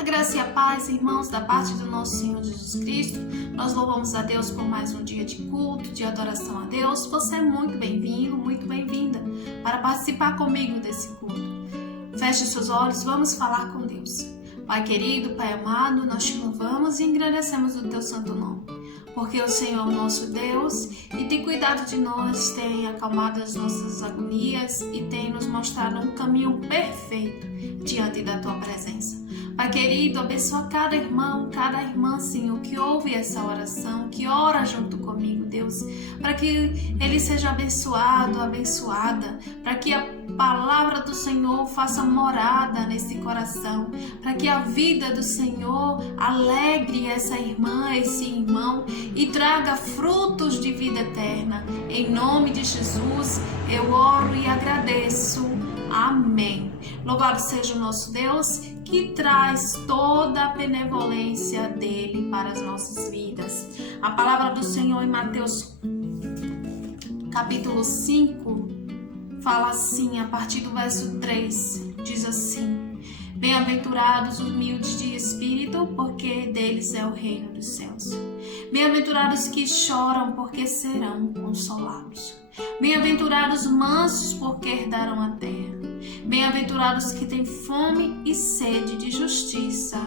A graça e a paz, irmãos, da parte do nosso Senhor Jesus Cristo. Nós louvamos a Deus por mais um dia de culto, de adoração a Deus. Você é muito bem-vindo, muito bem-vinda para participar comigo desse culto. Feche seus olhos, vamos falar com Deus. Pai querido, Pai amado, nós te louvamos e engrandecemos o teu santo nome. Porque o Senhor é o nosso Deus e tem cuidado de nós, tem acalmado as nossas agonias e tem nos mostrado um caminho perfeito diante da tua presença. Pai querido, abençoa cada irmão, cada irmã, Senhor, que ouve essa oração, que ora junto comigo, Deus, para que ele seja abençoado, abençoada, para que a palavra do Senhor faça morada nesse coração, para que a vida do Senhor alegre essa irmã, esse irmão e traga frutos de vida eterna. Em nome de Jesus, eu oro e agradeço. Amém. Louvado seja o nosso Deus, que traz toda a benevolência dele para as nossas vidas. A palavra do Senhor em Mateus capítulo 5 fala assim, a partir do verso 3, diz assim: Bem-aventurados os humildes de espírito, porque deles é o reino dos céus. Bem-aventurados que choram, porque serão consolados. Bem-aventurados mansos, porque herdarão a terra. Bem-aventurados que têm fome e sede de justiça,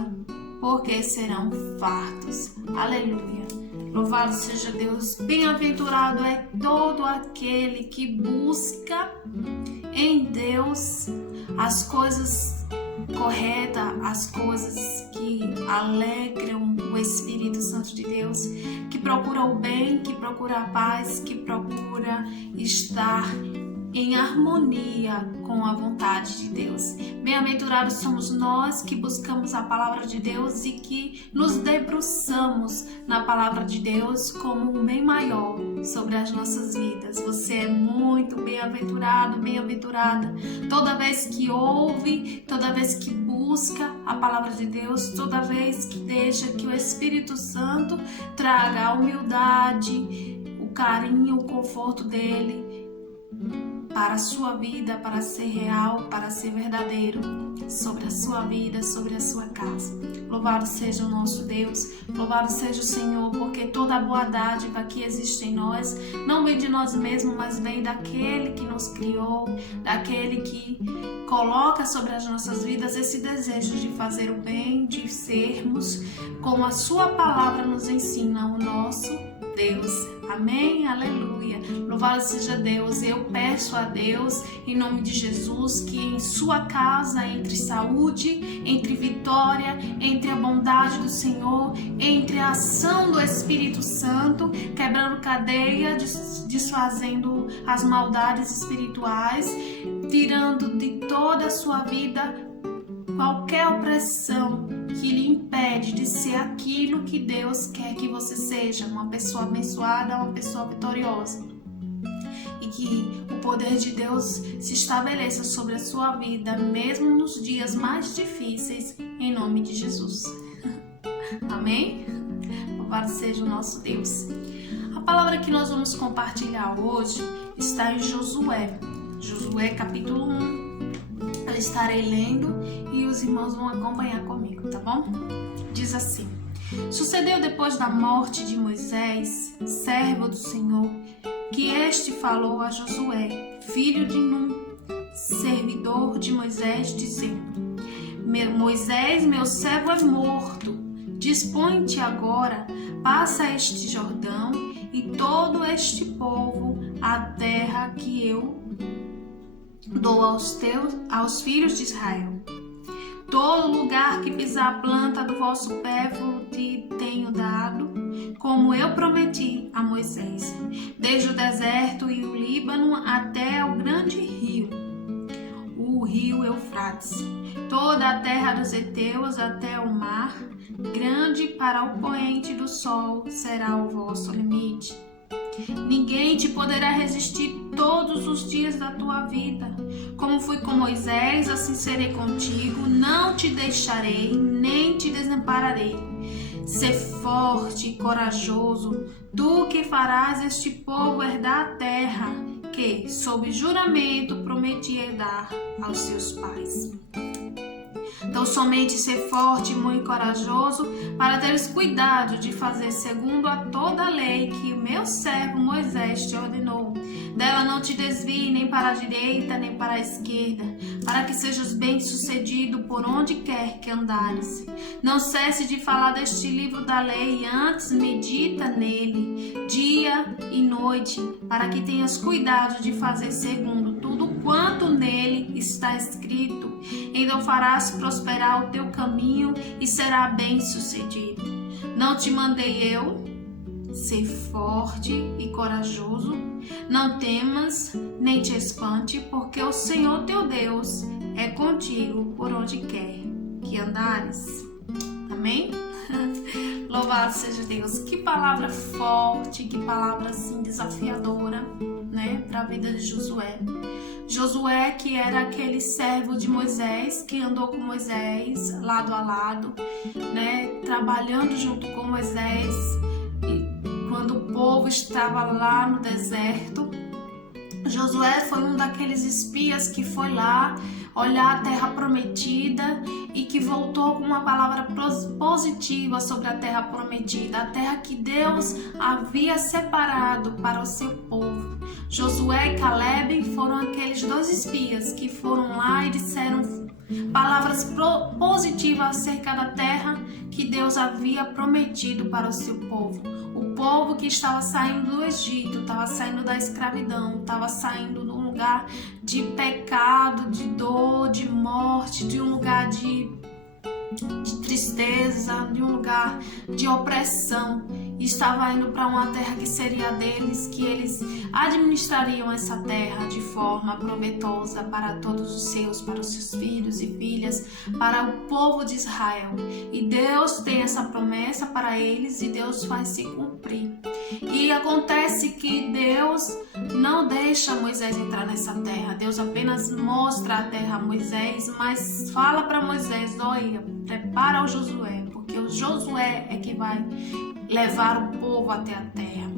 porque serão fartos. Aleluia. Louvado seja Deus. Bem-aventurado é todo aquele que busca em Deus as coisas corretas, as coisas que alegram o Espírito Santo de Deus, que procura o bem, que procura a paz, que procura estar em harmonia com a vontade de Deus. Bem-aventurados somos nós que buscamos a palavra de Deus e que nos debruçamos na palavra de Deus como um bem maior sobre as nossas vidas. Você é muito bem-aventurado, bem-aventurada. Toda vez que ouve, toda vez que busca a palavra de Deus, toda vez que deixa que o Espírito Santo traga a humildade, o carinho, o conforto dele para a sua vida, para ser real, para ser verdadeiro sobre a sua vida, sobre a sua casa. Louvado seja o nosso Deus, louvado seja o Senhor, porque toda a boa dádiva que existe em nós não vem de nós mesmos, mas vem daquele que nos criou, daquele que coloca sobre as nossas vidas esse desejo de fazer o bem, de sermos como a sua palavra nos ensina, o nosso Deus. Amém? Aleluia. Louvado seja Deus. Eu peço a Deus, em nome de Jesus, que em sua casa, entre saúde, entre vitória, entre a bondade do Senhor, entre a ação do Espírito Santo, quebrando cadeia, desfazendo as maldades espirituais, tirando de toda a sua vida qualquer opressão que lhe impede de ser aquilo que Deus quer que você seja, uma pessoa abençoada, uma pessoa vitoriosa. E que o poder de Deus se estabeleça sobre a sua vida, mesmo nos dias mais difíceis, em nome de Jesus. Amém? Louvado seja o nosso Deus. A palavra que nós vamos compartilhar hoje está em Josué. Josué capítulo 1. Eu estarei lendo e os irmãos vão acompanhar comigo, tá bom? Diz assim: Sucedeu depois da morte de Moisés, servo do Senhor, que este falou a Josué, filho de Num, servidor de Moisés, dizendo: Moisés, meu servo é morto. Dispõe-te agora, passa este Jordão e todo este povo a terra que eu dou aos filhos de Israel. Todo lugar que pisar a planta do vosso pé te tenho dado, como eu prometi a Moisés, desde o deserto e o Líbano até o grande rio, o rio Eufrates, toda a terra dos heteus até o mar, grande para o poente do sol será o vosso limite. Ninguém te poderá resistir todos os dias da tua vida. Como fui com Moisés, assim serei contigo. Não te deixarei, nem te desampararei. Sê forte e corajoso, tu que farás este povo herdar a terra que, sob juramento, prometi dar aos seus pais. Então, somente ser forte e muito corajoso, para teres cuidado de fazer segundo a toda a lei que o meu servo Moisés te ordenou. Dela não te desvie nem para a direita, nem para a esquerda, para que sejas bem-sucedido por onde quer que andares. Não cesse de falar deste livro da lei, e antes medita nele, dia e noite, para que tenhas cuidado de fazer segundo tudo quanto nele está escrito. Então farás prosperar o teu caminho e será bem-sucedido. Não te mandei eu? Ser forte e corajoso, não temas nem te espante, porque o Senhor teu Deus é contigo por onde quer que andares. Amém? Louvado seja Deus. Que palavra forte, que palavra assim desafiadora, né, para a vida de Josué. Josué, que era aquele servo de Moisés, que andou com Moisés lado a lado, né, trabalhando junto com Moisés. Quando o povo estava lá no deserto, Josué foi um daqueles espias que foi lá olhar a terra prometida e que voltou com uma palavra positiva sobre a terra prometida, a terra que Deus havia separado para o seu povo. Josué e Caleb foram aqueles dois espias que foram lá e disseram palavras positivas acerca da terra que Deus havia prometido para o seu povo. O povo que estava saindo do Egito, estava saindo da escravidão, estava saindo de um lugar de pecado, de dor, de morte, de um lugar de tristeza, de um lugar de opressão. E estava indo para uma terra que seria deles, que eles administrariam essa terra de forma proveitosa para todos os seus, para os seus filhos e filhas, para o povo de Israel. E Deus tem essa promessa para eles e Deus vai se cumprir. E acontece que Deus não deixa Moisés entrar nessa terra. Deus apenas mostra a terra a Moisés, mas fala para Moisés: olha, prepara o Josué, porque o Josué é que vai levar o povo até a terra.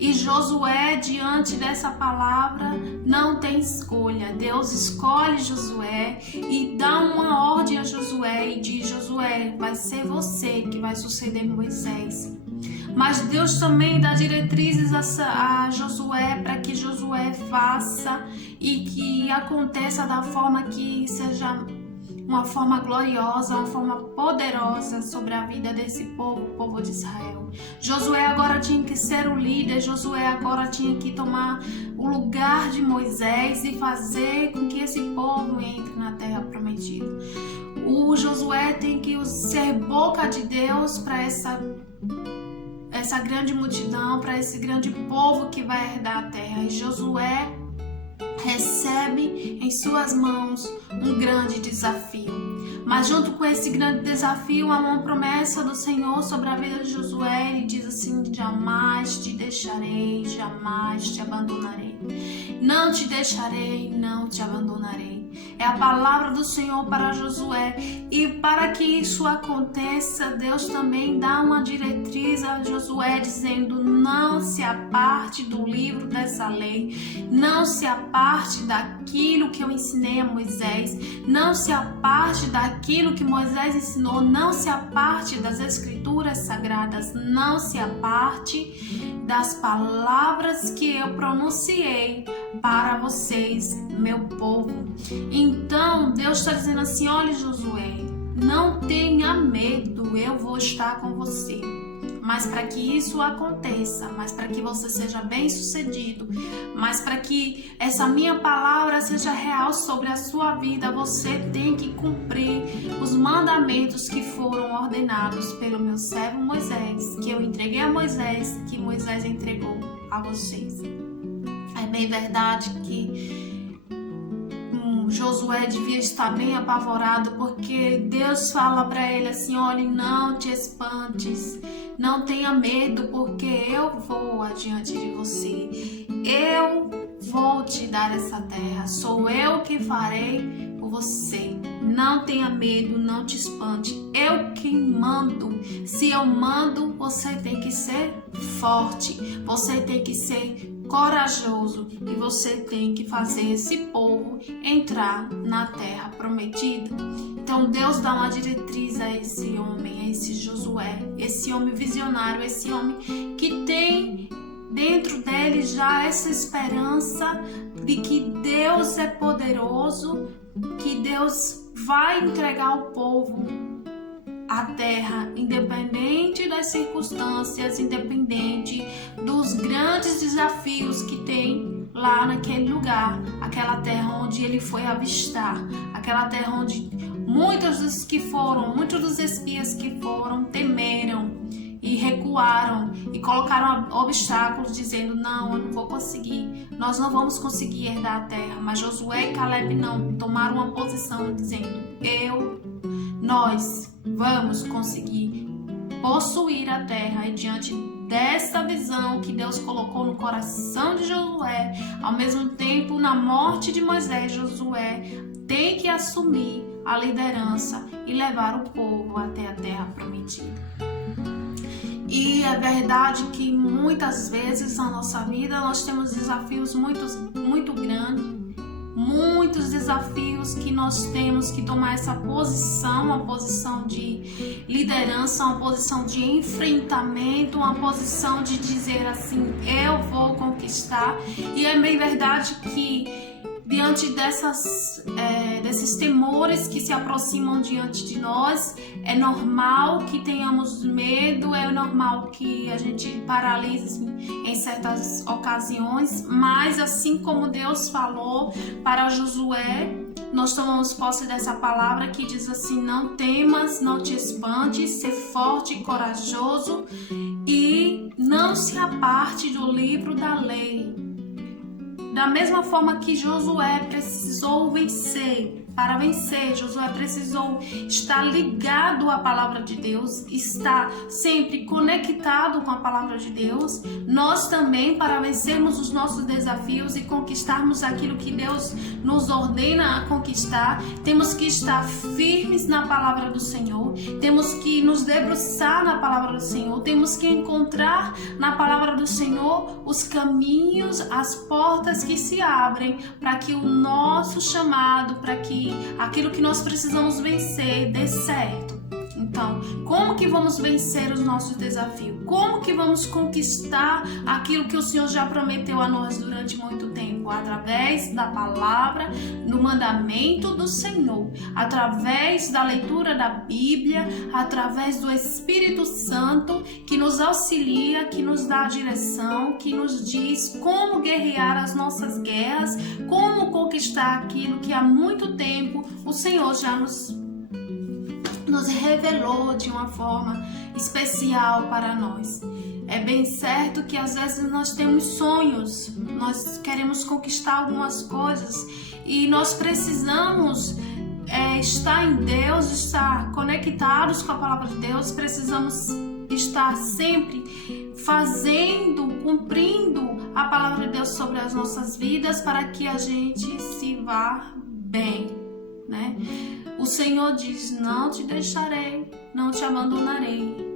E Josué, diante dessa palavra, não tem escolha. Deus escolhe Josué e dá uma ordem a Josué e diz: Josué, vai ser você que vai suceder Moisés. Mas Deus também dá diretrizes a Josué para que Josué faça e que aconteça da forma que seja uma forma gloriosa, uma forma poderosa sobre a vida desse povo, o povo de Israel. Josué agora tinha que ser o líder, Josué agora tinha que tomar o lugar de Moisés e fazer com que esse povo entre na terra prometida. O Josué tem que ser boca de Deus para essa grande multidão, para esse grande povo que vai herdar a terra. E Josué recebe em suas mãos um grande desafio. Mas junto com esse grande desafio, há uma promessa do Senhor sobre a vida de Josué. Ele diz assim: jamais te deixarei, jamais te abandonarei. Não te deixarei, não te abandonarei. É a palavra do Senhor para Josué. E para que isso aconteça, Deus também dá uma diretriz a Josué, dizendo: não se aparte do livro dessa lei, não se aparte daquilo que eu ensinei a Moisés, não se aparte daquilo que Moisés ensinou, não se aparte das escrituras sagradas, não se aparte das palavras que eu pronunciei para vocês, meu povo. Então Deus está dizendo assim: olha, Josué, não tenha medo, eu vou estar com você. Mas para que isso aconteça, mas para que você seja bem sucedido, mas para que essa minha palavra seja real sobre a sua vida, você tem que cumprir os mandamentos que foram ordenados pelo meu servo Moisés, que eu entreguei a Moisés, que Moisés entregou a vocês. É bem verdade que Josué devia estar bem apavorado, porque Deus fala para ele assim: olha, não te espantes, não tenha medo, porque eu vou adiante de você, eu vou te dar essa terra, sou eu que farei por você. Não tenha medo, não te espante, eu quem mando. Se eu mando, você tem que ser forte, você tem que ser corajoso e você tem que fazer esse povo entrar na terra prometida. Então Deus dá uma diretriz a esse homem, a esse Josué, esse homem visionário, esse homem que tem dentro dele já essa esperança de que Deus é poderoso, que Deus vai entregar ao povo a terra, independente das circunstâncias, independente dos grandes desafios que tem lá naquele lugar, aquela terra onde ele foi avistar, aquela terra onde muitos dos espias que foram temeram e recuaram e colocaram obstáculos dizendo: não, eu não vou conseguir, nós não vamos conseguir herdar a terra. Mas Josué e Caleb não, tomaram uma posição dizendo: nós vamos conseguir possuir a terra. E diante dessa visão que Deus colocou no coração de Josué, ao mesmo tempo na morte de Moisés, Josué tem que assumir a liderança e levar o povo até a terra prometida. E é verdade que muitas vezes na nossa vida nós temos desafios muito grandes, muitos desafios que nós temos que tomar essa posição, uma posição de liderança, uma posição de enfrentamento, uma posição de dizer assim: eu vou conquistar. E é bem verdade que diante desses temores que se aproximam diante de nós, é normal que tenhamos medo, é normal que a gente paralise em certas ocasiões, mas assim como Deus falou para Josué, nós tomamos posse dessa palavra que diz assim: não temas, não te espantes, ser forte e corajoso e não se aparte do livro da lei. Da mesma forma que Josué precisou vencer, para vencer, Josué precisou estar ligado à palavra de Deus, estar sempre conectado com a palavra de Deus. Nós também, para vencermos os nossos desafios e conquistarmos aquilo que Deus nos ordena a conquistar, temos que estar firmes na palavra do Senhor, temos que nos debruçar na palavra do Senhor, temos que encontrar na palavra do Senhor os caminhos, as portas que se abrem para que o nosso chamado, para que aquilo que nós precisamos vencer dê certo. Então, como que vamos vencer os nossos desafios? Como que vamos conquistar aquilo que o Senhor já prometeu a nós durante muito tempo? Através da palavra, no mandamento do Senhor, através da leitura da Bíblia, através do Espírito Santo que nos auxilia, que nos dá a direção, que nos diz como guerrear as nossas guerras, como conquistar aquilo que há muito tempo o Senhor já nos revelou de uma forma especial para nós. É bem certo que às vezes nós temos sonhos, nós queremos conquistar algumas coisas e nós precisamos estar em Deus, estar conectados com a palavra de Deus, precisamos estar sempre cumprindo a palavra de Deus sobre as nossas vidas para que a gente se vá bem, né? O Senhor diz: não te deixarei, não te abandonarei.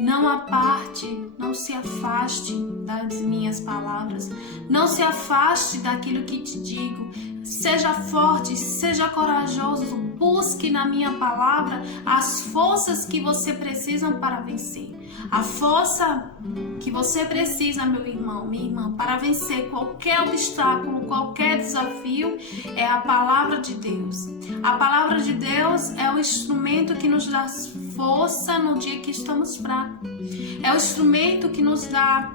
Não aparte, não se afaste das minhas palavras, não se afaste daquilo que te digo. Seja forte, seja corajoso, busque na minha palavra as forças que você precisa para vencer. A força que você precisa, meu irmão, minha irmã, para vencer qualquer obstáculo, qualquer desafio, é a palavra de Deus. A palavra de Deus é o instrumento que nos dá força no dia que estamos fracos. É o instrumento que nos dá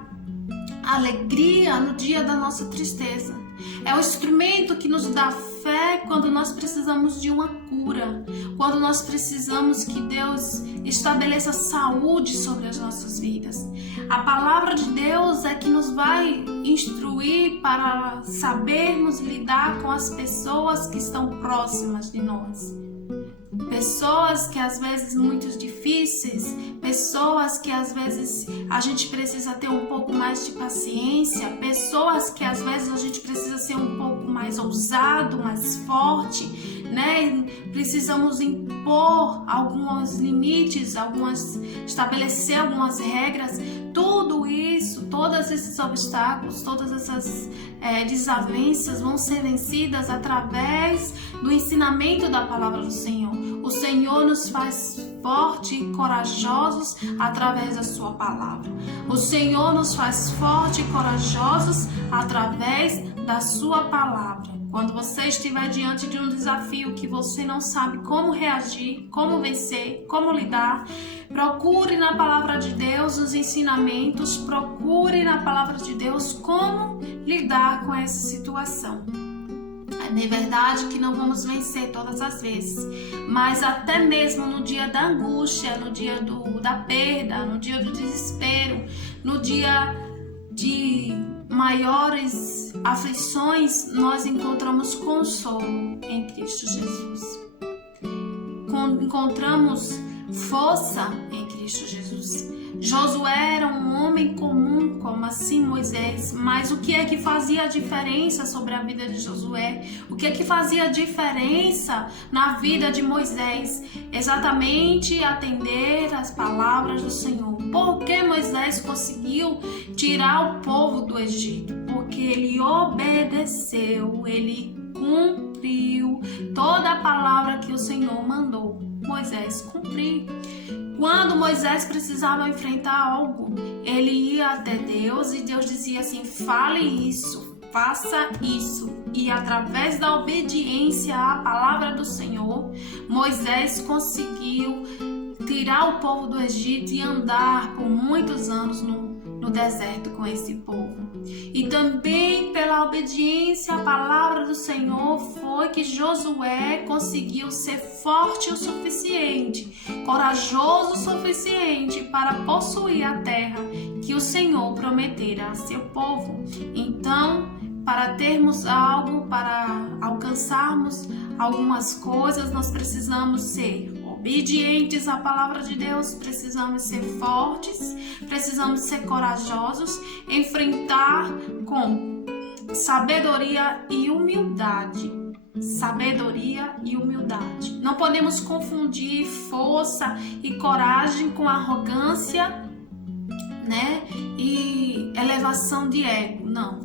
alegria no dia da nossa tristeza. É o instrumento que nos dá fé quando nós precisamos de uma cura, quando nós precisamos que Deus estabeleça saúde sobre as nossas vidas. A palavra de Deus é que nos vai instruir para sabermos lidar com as pessoas que estão próximas de nós. Pessoas que às vezes muito difíceis, pessoas que às vezes a gente precisa ter um pouco mais de paciência, pessoas que às vezes a gente precisa ser um pouco mais ousado, mais forte, né? Precisamos impor alguns limites, estabelecer algumas regras. Tudo isso, todos esses obstáculos, todas essas desavenças vão ser vencidas através do ensinamento da palavra do Senhor. O Senhor nos faz fortes e corajosos através da sua palavra. O Senhor nos faz fortes e corajosos através da sua palavra. Quando você estiver diante de um desafio que você não sabe como reagir, como vencer, como lidar, procure na palavra de Deus os ensinamentos, procure na palavra de Deus como lidar com essa situação. É verdade que não vamos vencer todas as vezes, mas até mesmo no dia da angústia, no dia da perda, no dia do desespero, no dia de maiores aflições, nós encontramos consolo em Cristo Jesus. Encontramos força em Cristo Jesus. Josué era um homem comum, como assim Moisés, mas o que é que fazia a diferença sobre a vida de Josué? O que é que fazia a diferença na vida de Moisés? Exatamente atender às palavras do Senhor. Por que Moisés conseguiu tirar o povo do Egito? Porque ele obedeceu, ele cumpriu toda a palavra que o Senhor mandou Moisés cumprir. Quando Moisés precisava enfrentar algo, ele ia até Deus e Deus dizia assim: fale isso, faça isso. E através da obediência à palavra do Senhor, Moisés conseguiu tirar o povo do Egito e andar por muitos anos no deserto com esse povo. E também pela obediência à palavra do Senhor foi que Josué conseguiu ser forte o suficiente, corajoso o suficiente para possuir a terra que o Senhor prometera a seu povo. Então, para termos algo, para alcançarmos algumas coisas, nós precisamos ser obedientes à palavra de Deus, precisamos ser fortes, precisamos ser corajosos, enfrentar com sabedoria e humildade. Sabedoria e humildade. Não podemos confundir força e coragem com arrogância, né? E elevação de ego. Não.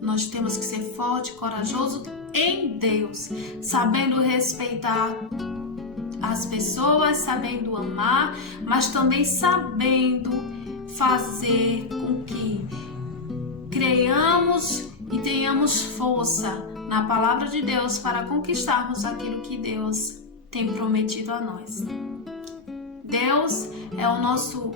Nós temos que ser forte e corajoso em Deus, sabendo respeitar as pessoas, sabendo amar, mas também sabendo fazer com que creiamos e tenhamos força na palavra de Deus para conquistarmos aquilo que Deus tem prometido a nós. Deus é o nosso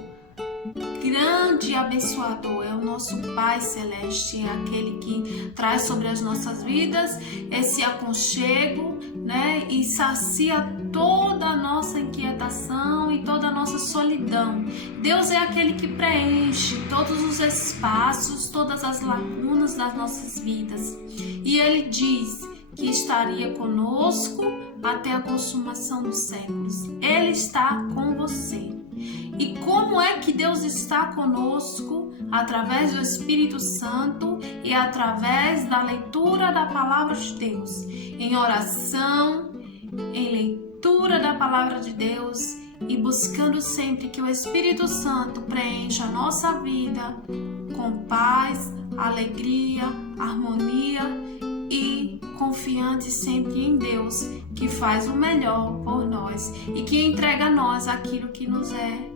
grande abençoador, é o nosso Pai Celeste, é aquele que traz sobre as nossas vidas esse aconchego, né? E sacia toda a nossa inquietação e toda a nossa solidão. Deus é aquele que preenche todos os espaços, todas as lacunas das nossas vidas. E Ele diz que estaria conosco até a consumação dos séculos. Ele está com você. E como é que Deus está conosco? Através do Espírito Santo e através da leitura da palavra de Deus. Em oração, em leitura da palavra de Deus e buscando sempre que o Espírito Santo preencha a nossa vida com paz, alegria, harmonia e confiante sempre em Deus, que faz o melhor por nós e que entrega a nós aquilo que nos é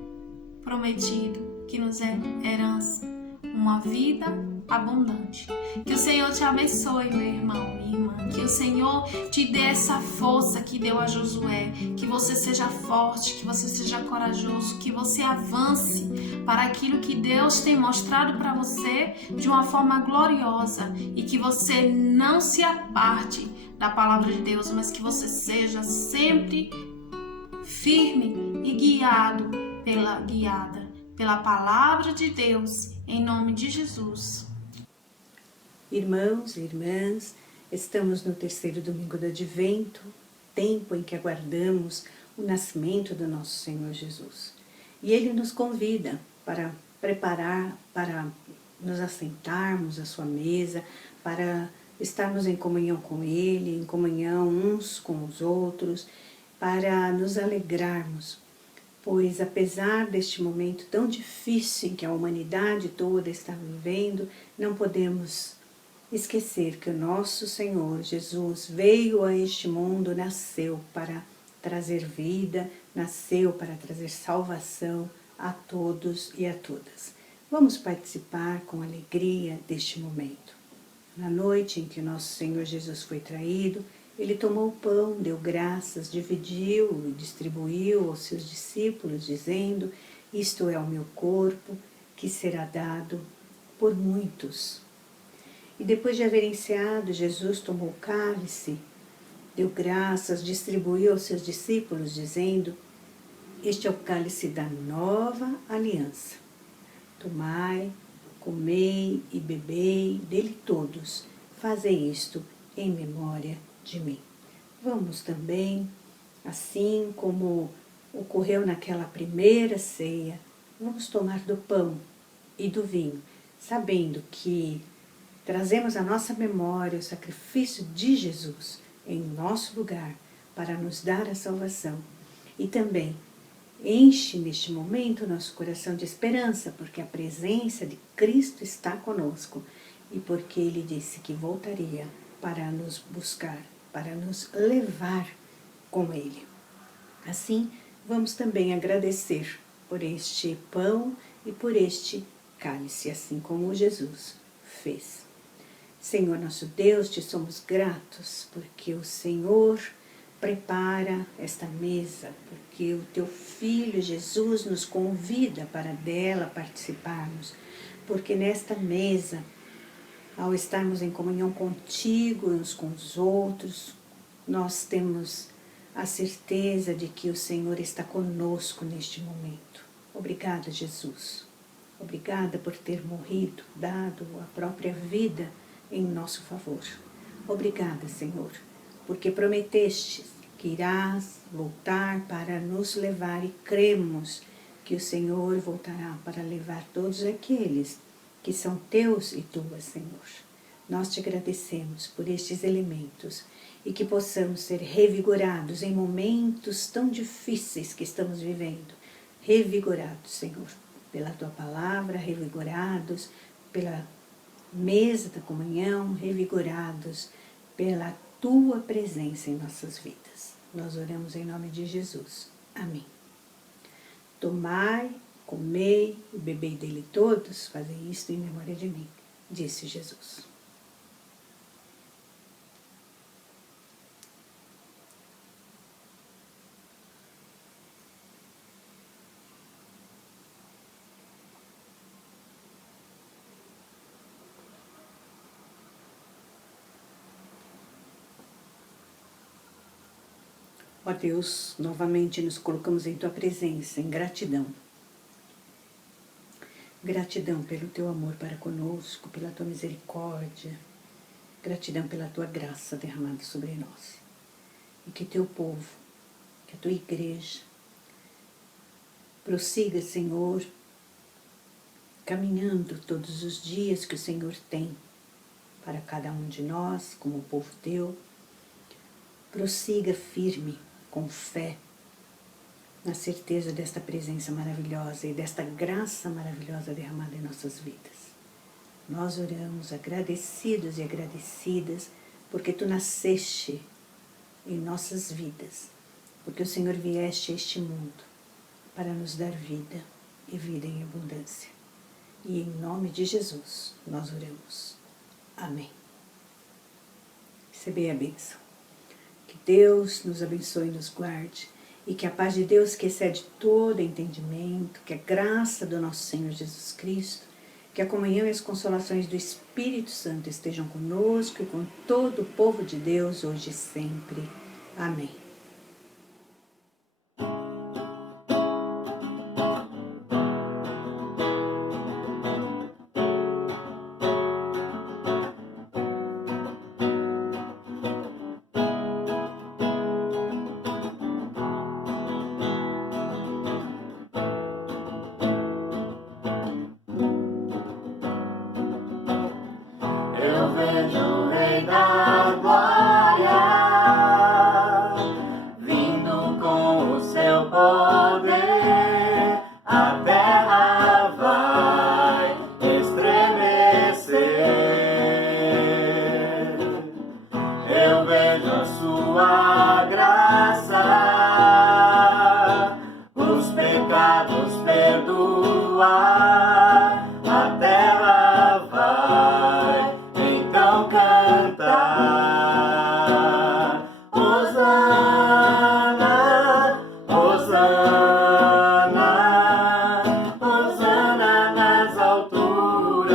prometido, que nos é herança, uma vida abundante. Que o Senhor te abençoe, meu irmão, minha irmã. Que o Senhor te dê essa força que deu a Josué. Que você seja forte, que você seja corajoso, que você avance para aquilo que Deus tem mostrado para você de uma forma gloriosa e que você não se aparte da palavra de Deus, mas que você seja sempre firme e guiada pela palavra de Deus, em nome de Jesus. Irmãos e irmãs, estamos no terceiro domingo do Advento, tempo em que aguardamos o nascimento do nosso Senhor Jesus. E Ele nos convida para preparar, para nos assentarmos à sua mesa, para estarmos em comunhão com Ele, em comunhão uns com os outros, para nos alegrarmos, pois apesar deste momento tão difícil em que a humanidade toda está vivendo, não podemos esquecer que o nosso Senhor Jesus veio a este mundo, nasceu para trazer vida, nasceu para trazer salvação a todos e a todas. Vamos participar com alegria deste momento. Na noite em que o nosso Senhor Jesus foi traído, Ele tomou o pão, deu graças, dividiu e distribuiu aos seus discípulos, dizendo: isto é o meu corpo, que será dado por muitos. E depois de haver enceado, Jesus tomou o cálice, deu graças, distribuiu aos seus discípulos, dizendo: este é o cálice da nova aliança. Tomai, comei e bebei dele todos. Fazei isto em memória de mim. Vamos também, assim como ocorreu naquela primeira ceia, vamos tomar do pão e do vinho, sabendo que trazemos à nossa memória o sacrifício de Jesus em nosso lugar para nos dar a salvação. E também enche neste momento o nosso coração de esperança, porque a presença de Cristo está conosco e porque Ele disse que voltaria para nos buscar, para nos levar com Ele. Assim, vamos também agradecer por este pão e por este cálice, assim como Jesus fez. Senhor nosso Deus, te somos gratos porque o Senhor prepara esta mesa, porque o teu Filho Jesus nos convida para dela participarmos, porque nesta mesa, ao estarmos em comunhão contigo e uns com os outros, nós temos a certeza de que o Senhor está conosco neste momento. Obrigada, Jesus. Obrigada por ter morrido, dado a própria vida em nosso favor. Obrigada, Senhor, porque prometestes que irás voltar para nos levar e cremos que o Senhor voltará para levar todos aqueles que são teus e tuas, Senhor. Nós te agradecemos por estes elementos e que possamos ser revigorados em momentos tão difíceis que estamos vivendo. Revigorados, Senhor, pela tua palavra, revigorados pela mesa da comunhão, revigorados pela tua presença em nossas vidas. Nós oramos em nome de Jesus. Amém. Tomai, comei e bebei dele todos, fazei isto em memória de mim, disse Jesus. Ó Deus, novamente nos colocamos em Tua presença, em gratidão. Gratidão pelo Teu amor para conosco, pela Tua misericórdia. Gratidão pela Tua graça derramada sobre nós. E que Teu povo, que a Tua igreja, prossiga, Senhor, caminhando todos os dias que o Senhor tem para cada um de nós, como povo Teu. Prossiga firme, com fé, na certeza desta presença maravilhosa e desta graça maravilhosa derramada em nossas vidas. Nós oramos agradecidos e agradecidas porque Tu nasceste em nossas vidas, porque o Senhor vieste a este mundo para nos dar vida e vida em abundância. E em nome de Jesus nós oramos. Amém. Recebei a bênção. Que Deus nos abençoe e nos guarde, e que a paz de Deus, que excede todo entendimento, que a graça do nosso Senhor Jesus Cristo, que a comunhão e as consolações do Espírito Santo estejam conosco e com todo o povo de Deus, hoje e sempre. Amém. Eu vejo o Rei arder, a terra vai estremecer. Eu vejo a sua graça, os pecados perdoar, a terra vai então cantar. Hosana, Hosana, Hosana nas alturas.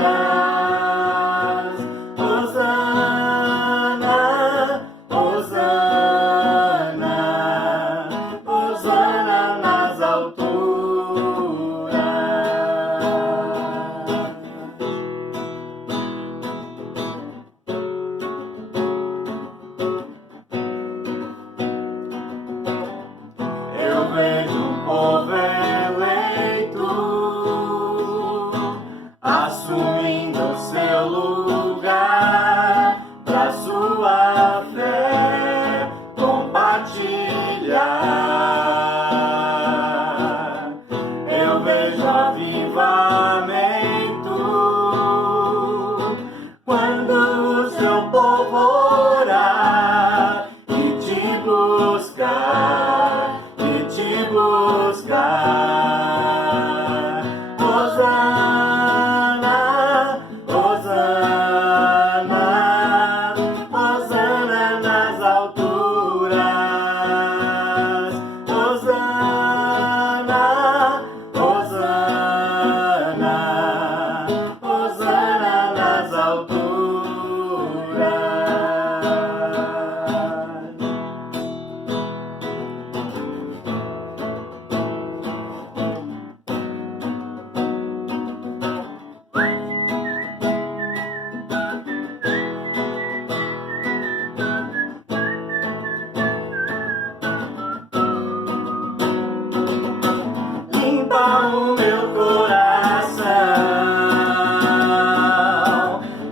Hosana, Hosana, Hosana nas alturas. Eu vejo um povo eleito assumindo seu lugar pra sua fé compartilhar. Eu vejo avivamento quando o seu povo orar e te buscar, e te buscar. Hosana, Hosana, Hosana nas alturas. Hosana, Hosana, Hosana nas alturas. Limpa o meu coração,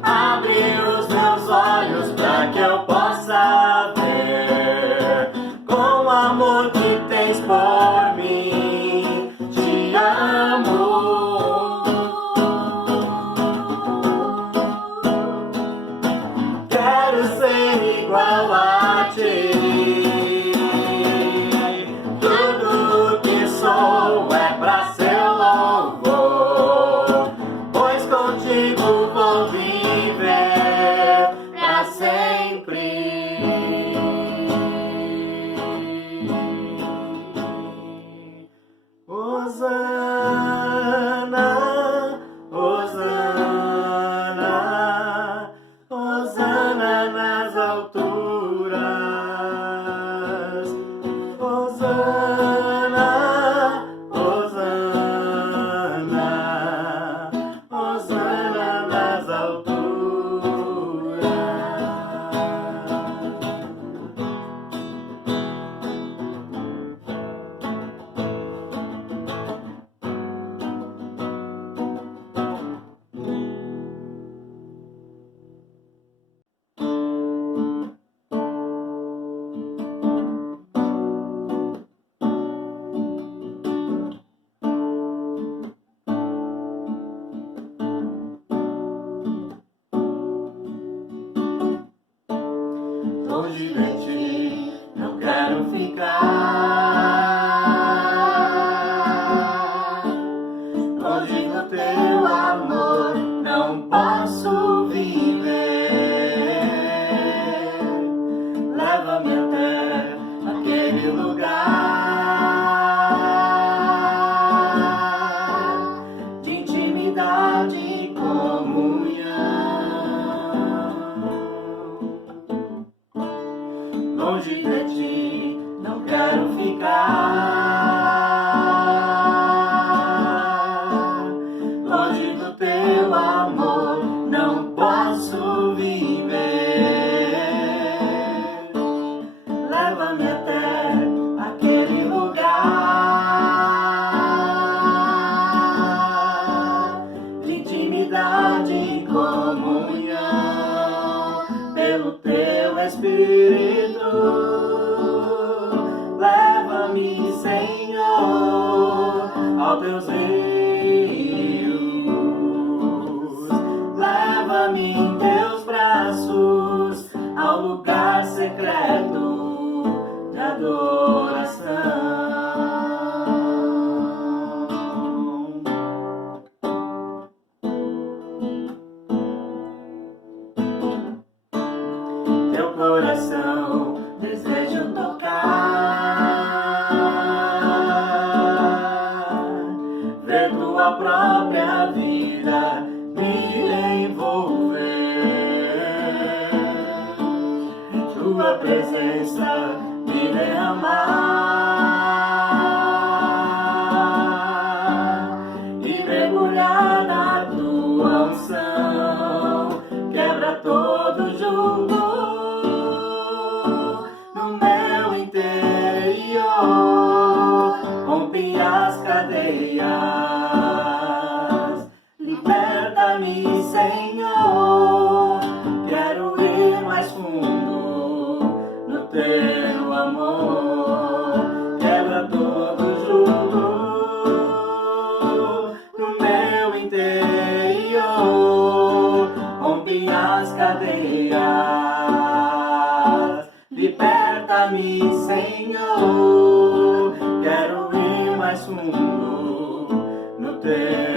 abre os meus olhos para que eu possa ver com o amor que tens por mim. Te amo. Quero ser igual a ti. Tudo que sou é pra seu louvor, pois contigo vou viver pra sempre. Hosana, Hosana, Hosana nas alturas. Hosana, Hosana, Hosana nas alturas. Longe de ti não quero ficar, longe do teu amor não posso viver. Leva-me até aquele lugar de intimidade e comunhão. teus rios. Leva-me em teus braços ao lugar secreto de adoração. Teu coração desejo tocar, ver tua própria vida me envolver, tua presença me derramar e mergulhar na tua unção. Quebra todo jugo no meu interior, rompe as cadeias, liberta-me, Senhor. Quero ir mais fundo no teu amor. Quebra todo jugo no meu interior, rompe as cadeias, liberta-me, Senhor. Quero ir mais fundo no teu